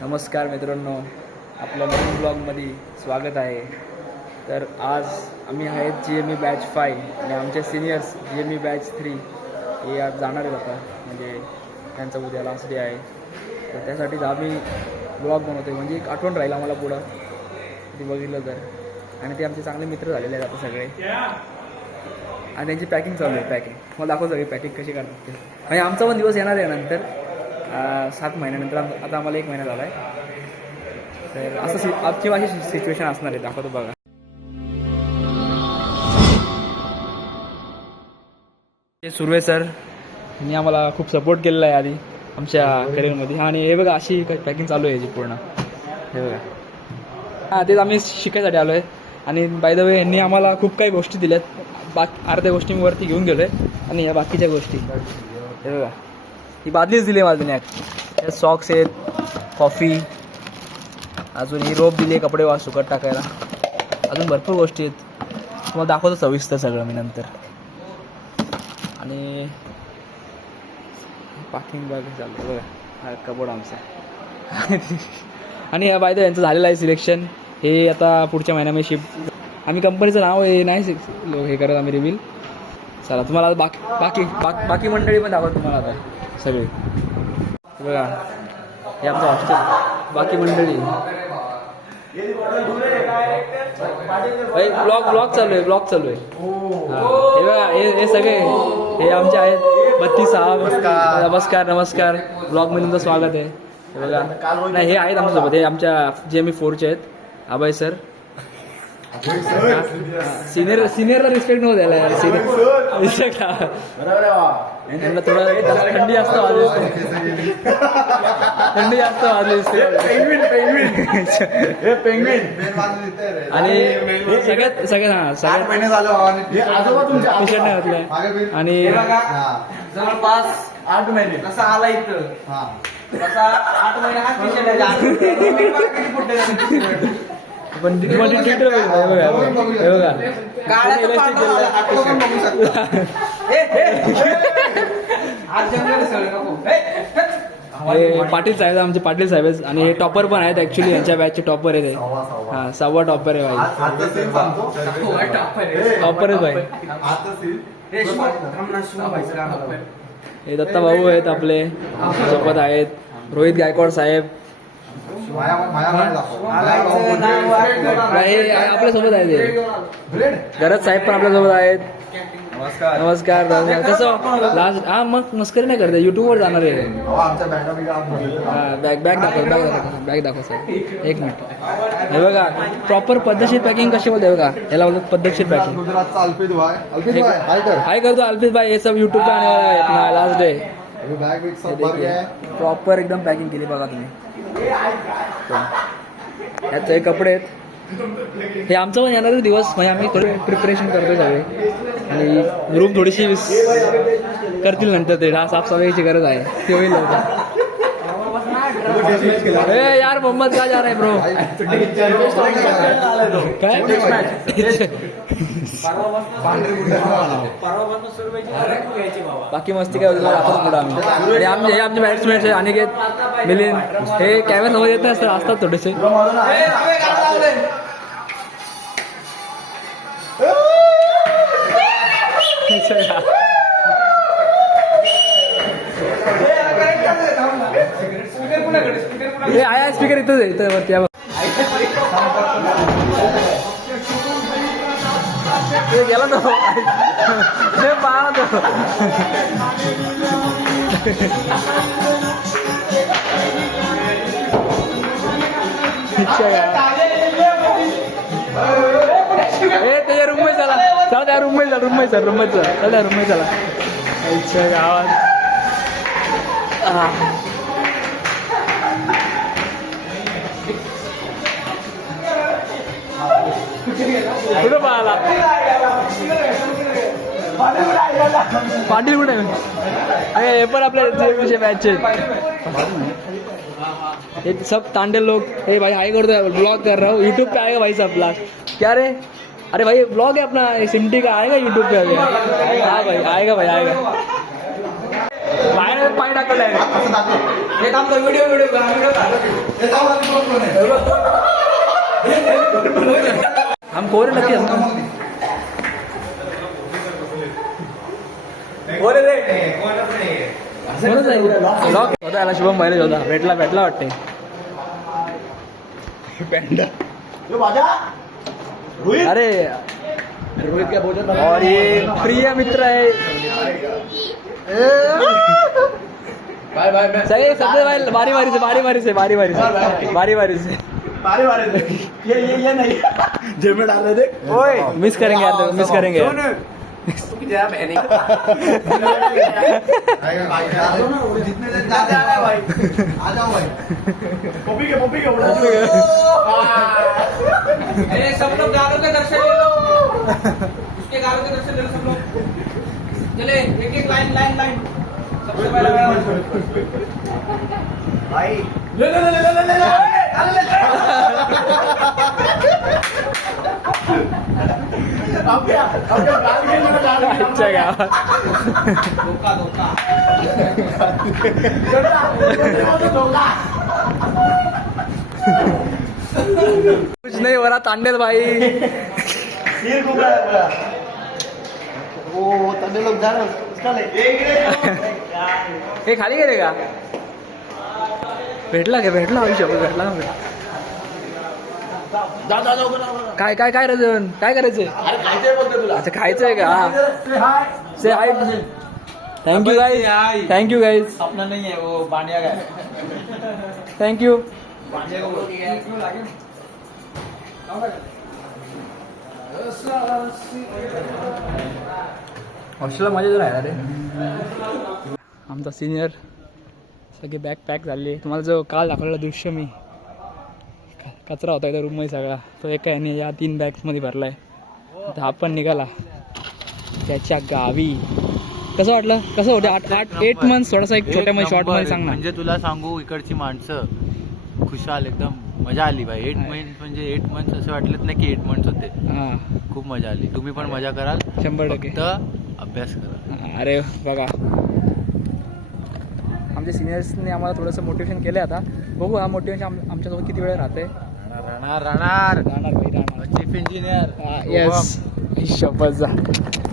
नमस्कार मित्रांनो, आपल्या नवीन ब्लॉगमध्ये स्वागत आहे. तर आज आम्ही आहेत GME बॅच 5 आणि आमचे सिनियर्स GME बॅच 3 हे आज जाणार आहेत आता, म्हणजे त्यांचा उद्या लास्ट डे आहे. तर त्यासाठीच आम्ही ब्लॉग बनवतो आहे, म्हणजे एक आठवण राहील आम्हाला पुढं ते बघितलं तर. आणि ते आमचे चांगले मित्र झालेले आहेत आता सगळे, आणि त्यांची पॅकिंग चालू आहे. पॅकिंग मला दाखव सगळी पॅकिंग कशी करतात ते. म्हणजे आमचा पण दिवस येणार आहे नंतर 7 महिन्यानंतर. आता आम्हाला 1 महिना झाला आहे. तर असं आजची माझी सिच्युएशन असणार आहे, दाखवतो बघा. सुर्वे सर यांनी आम्हाला खूप सपोर्ट केलेला आहे आधी आमच्या करिअरमध्ये. आणि हे बघा अशी पॅकिंग चालू आहे याची पूर्ण. हे बघा, हां तेच आम्ही शिकायसाठी आलो आहे. आणि बाय द वे यांनी आम्हाला खूप काही गोष्टी दिल्यात, अर्ध्या गोष्टी मी वरती घेऊन गेलो आहे. आणि या बाकीच्या गोष्टी हे बघा, ही बादलीच दिली आहे माझ्या. यात सॉक्स आहेत, कॉफी, अजून ही रोप दिली आहे कपडे सुकत टाकायला, अजून भरपूर गोष्टी आहेत. तुम्हाला दाखवतो सविस्तर सगळं मी नंतर. आणि पॅकिंग बघा चालू बघा, हा कबोर्ड आमचा. आणि बाय द यांचं झालेलं आहे सिलेक्शन. हे आता पुढच्या महिन्यामध्ये शिफ्ट. आम्ही कंपनीचं नाव हे नाही हे करत आम्ही रिव्हील. चला तुम्हाला बाकी मंडळी पण दाखवतो तुम्हाला आता सगळे. बघा हे आमचं हॉस्टेल, बाकी मंडळी. ब्लॉग चालू आहे, ब्लॉग चालू आहे. हे बघा, हे सगळे हे आमचे आहेत 32 साहेब. नमस्कार. ब्लॉगमध्ये तुमचं स्वागत आहे. हे बघा, नाही हे आहेत आमच्यासोबत, हे आमच्या GME 4चे आहेत. अभय सर, सिनियरला रिस्पेक्ट नव्हतं द्यायला यार. रिस्पेक्ट यांना थोडं थंडी जास्त वाजली, आणि सगळ्यात महिने झालं टी-शर्ट नाही घातलंय. आणि जवळपास 8 महिने कसा आला इथं, कसा 8 महिने हा टी-शर्ट पण बघा पाटील साहेब, आमचे पाटील साहेब आहेत. आणि हे टॉपर पण आहेत ऍक्च्युली, यांच्या बॅचचे टॉपर आहेत. हा 6वा टॉपर आहे भाई. टॉपर आहे भाई. हे दत्ता भाऊ आहेत आपले सोबत आहेत. रोहित गायकवाड साहेब आपल्या सोबत आहेत. गरज साहेब पण आपल्या सोबत आहेत. नमस्कार. कसं लास्ट मग मस्करी नाही करते, युट्यूबवर जाणार आहे. बॅग दाखव साहेब, 1 मिनिट. हे बघा प्रॉपर पद्धतशीर पॅकिंग कशी बोलते बघा, याला बोलतो पद्धतशीर पॅकिंग. हाय करतो अल्पित भाई, हे सब यूट्यूब पे आने वाला है अपना लास्ट डे. प्रॉपर एकदम पॅकिंग केली बघा तुम्ही. यात हे कपडे आहेत. हे आमचं पण येणारच दिवस, म्हणजे आम्ही थोडं प्रिपरेशन करतो सगळे. आणि रूम थोडीशी करतील नंतर, ते साफसफाईची गरज आहे, ते होईल लवकर. यार मोहम्मद का जा रहा है ब्रो? काय बाकी मस्ती काय दाखवतो पुढं आम्ही. हे आमचे बॅट्समॅन आहे, अनिकेत, मिलिंद. हे कॅमेरा समोर येत नाही असतात थोडेसे. हे आहे स्पीकर इथंच आहे, इथं वरती. गेला तो हे पाहा तो. त्याच्या रूममध्ये चला त्या रूममध्ये चला. अच्छा गावात कुठं पाहाला पाटील कुठे? हे पण आपल्या GME बॅचचे ये सब तांडे लोग. हे भाई हाई कर दो, ब्लॉग कर रहा हूँ यूट्यूब पे आएगा भाई सब ब्लॉग. क्या रे? अरे भाई ब्लॉग है अपना सिमटी का, आएगा यूट्यूब पे अभी. हाँ भाई आएगा बाहेर पाणी टाकलं आहे. हे काम कर, व्हिडिओ हम कोरे नक्की लॉक होता याला शुभम बैलेज होता भेटला वाटते अरे रोहित क्या बोल और ये प्रिय मित्र है बाय बाय बाय सही सबसे भाई बारी बारी से ये नहीं जेब में डाल रहे थे ओए मिस करेंगे यार मिस करेंगे जितने देर जाते आ रहे भाई आ जाओ भाई पॉपी के उड़ा अरे सब लोग गालों के दर्शन ले लो उसके गालों के दर्शन ले लो सब लोग चले एक लाइन सबसे पहले भाई ले अब क्या अच्छा क्या धोखा कुछ नहीं हो रहा तांडेल भाई सिर घूम रहा है पूरा वो तंदे लोग जा रहे हैं उसका ले हे खाली गेले का भेटला आयुष्य भेटला ना काय करायचं काय करायचंय अरे खायचंय बोलतो तुला अच्छा खायचंय का हा से हाय थँक यू गाईज अपना नहीं है वो बांडिया का है थँक्यू बांडिया को बोल हॉस्टेलला मजा राहिला रे आमचा सिनियर सगळे बॅग पॅक झाले तुम्हाला जो काल दाखवलेला दृश्य मी कचरा होता इथं रूममध्ये सगळा तो एका याने या 3 बॅग्समध्ये भरलाय आता हा पण निघाला त्याच्या गावी कसं वाटलं कसं होतं 8 मंथ्स थोडासा एक छोट्या मध्ये शॉर्ट मध्ये सांग ना म्हणजे तुला सांगू इकडची माणसं खुशाल एकदम मजा आली भाई 8 मंथ म्हणजे 8 मंथ असं वाटलंच नाही की 8 मंथ होते हां खूप मजा आली तुम्ही पण मजा कराल 100% फक्त अभ्यास करा अरे बघा आमच्या सिनियर्सने आम्हाला थोडंसं मोटिवेशन केलं आता बघू हा मोटिवेशन आमच्यासोबत किती वेळ राहते राहणार राहणार चीफ इंजिनियर येस शपथ जा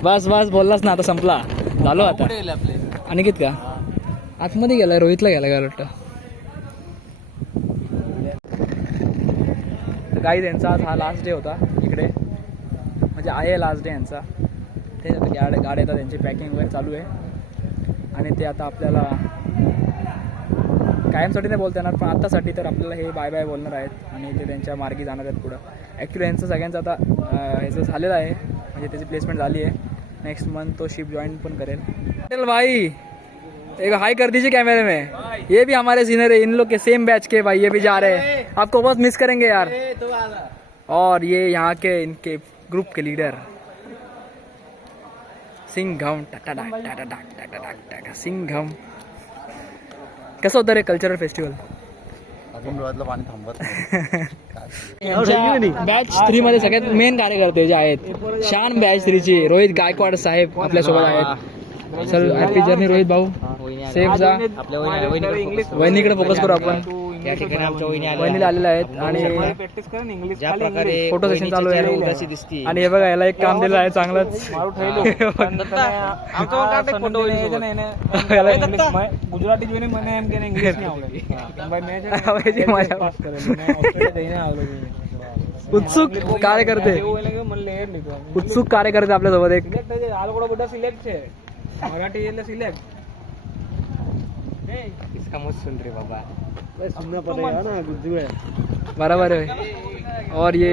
बस बोललास ना आता संपला झालो आता आपले अनिकेत का आतमध्ये गेला रोहितला गेला काय वाटतं काही त्यांचा आज हा लास्ट डे होता इकडे म्हणजे आहे लास्ट डे यांचा ते आता गाड्या येतात त्यांची पॅकिंग वगैरे चालू आहे आणि ते आता आपल्याला कायमसाठी नाही बोलता येणार पण आत्तासाठी तर आपल्याला हे बाय बाय बोलणार आहेत आणि ते त्यांच्या मार्गी जाणार आहेत पुढं ॲक्च्युली यांचं सगळ्यांचं आता ह्याचं झालेलं आहे म्हणजे त्याची प्लेसमेंट झाली आहे नेक्स्ट मंथ तो शिप जॉइन पण करेल चल भाई एक हाई कर दीजिए कैमरे में ये भी हमारे सीनियर है इन लोग के सेम बैच के भाई ये भी जा रहे हैं आपको बहुत मिस करेंगे यार और ये यहाँ के इनके ग्रुप के लीडर सिंघम सिंघम कसं होतं रे कल्चरल फेस्टिवल अजून डोळ्यातलं पाणी थांबत बॅच 3 मध्ये सगळ्यात मेन कार्यकर्ते जे आहेत शान बॅच 3 चे रोहित गायकवाड साहेब आपल्यासोबत आहेत चल हॅपी जर्नी रोहित भाऊ सेफ जा वहिनीकडे फोकस करू आपण या ठिकाणी आमच्या वहिनीला आलेल्या आहेत आणि ज्या प्रकारे फोटो सेशन चालू आहे आणि हे बघा याला एक काम दिलं आहे चांगलंच गुजराती જોઈને મને એમ કે ઇંગ્લિશ નહીં આવડે ભાઈ उत्सुक कार्यकर्ते उत्सुक कार्यकर्ते आपल्यासोबत एक આ લોકો બધા સિલેક્ટ છે મરાઠી એટલે સિલેક્ट इसका मुझ सुन रे बाबा सुनना पड़ेगा ना गुज्जू है बराबर है और ये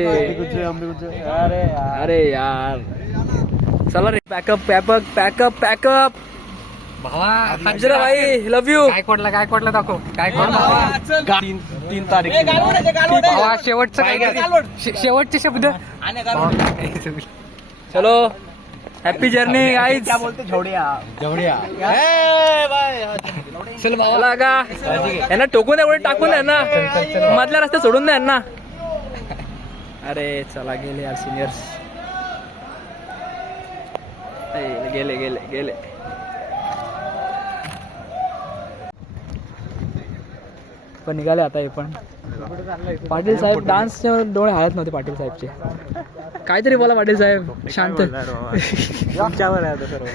अरे यार चला रे पॅकअप भावा अजरा भाई लव यू काय कोडला दाखव काय कोड 3 तारीख भावा शेवटचं काय शेवटचे शब्द चलो हॅपी जर्नी गाईज क्या बोलते झोडिया चल भावाला का यांना टोकून द्या टाकून द्या ना मधल्या रस्त्यात सोडून द्या ना अरे चला गेले यार सिनियर्स गेले पण निघाले आता हे पण. पाटील साहेब डान्सचे डोळे हळत नव्हते पाटील साहेबचे. काहीतरी बोला पाटील साहेब, शांत. तुमच्यावर आहे आता सर्व.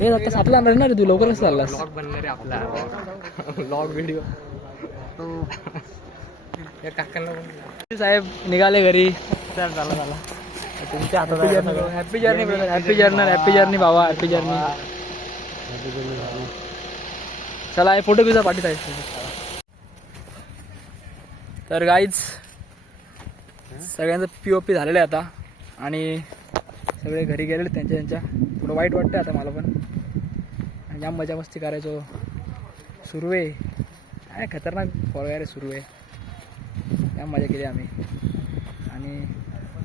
हे आता 7ला आणणार ना रे तू, लवकर कसं चाललास? ब्लॉग बनणार आहे आपला ब्लॉग व्हिडिओ. या काकांना पाटील साहेब निघाले घरी. झाला तुमच्या हातात happy journey brother, happy journey भावा, हॅपी जर्नी. चला हे फोटो घेऊया पाटील साहेब. तर गाईज सगळ्यांचं POP झालेलं आहे आता आणि सगळे घरी गेलेले त्यांच्या. थोडं वाईट वाटतं आता मला पण. आणि जाम मजा मस्ती करायचो. सुरवे काय खतरनाक फॉलो रे सुरवे. जाम मजा केली आम्ही. आणि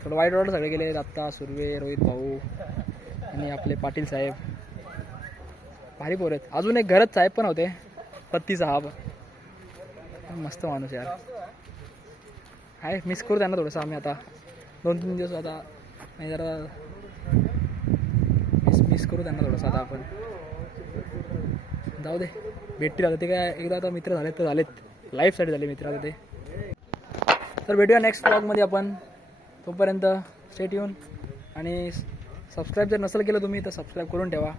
थोडं वाईट वाटतं सगळे गेले. दत्ता, सुरवे, रोहित भाऊ आणि आपले पाटील साहेब. भारी पोर आहेत. अजून एक घरात साहेब पण होते, पत्ती साहेब. मस्त माणूस यार. आहे मिस करू त्यांना थोडंसं आम्ही आता 2-3 दिवस आता. आणि जरा मिस करू त्यांना थोडंसं आता आपण. जाऊ दे, भेटतील आता ते. काय एकदा आता मित्र झालेत तर झालेत, लाईफसाठी झाले मित्र आता ते. तर भेटूया नेक्स्ट ब्लॉगमध्ये आपण. तोपर्यंत स्टे ट्यून आणि सबस्क्राईब जर नसेल केलं तुम्ही तर सबस्क्राईब करून ठेवा.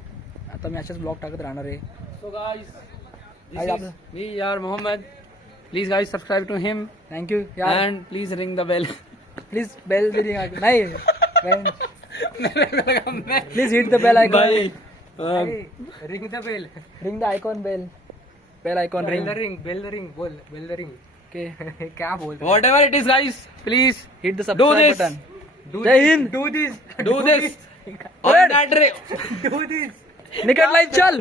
आता मी असेच ब्लॉग टाकत राहणार आहे. So guys, this is me, Yar Mohammed. Please guys subscribe to him thank you and please ring the bell. Please bell नाही please hit the bell icon. Ring the bell. Ring the icon bell icon ring. Bell the ring, बोल bell the ring. Okay क्या बोल? Whatever it is guys, please hit the do subscribe this. Button. Do जय हिंद. Do this. Do this. On that निकट live चल.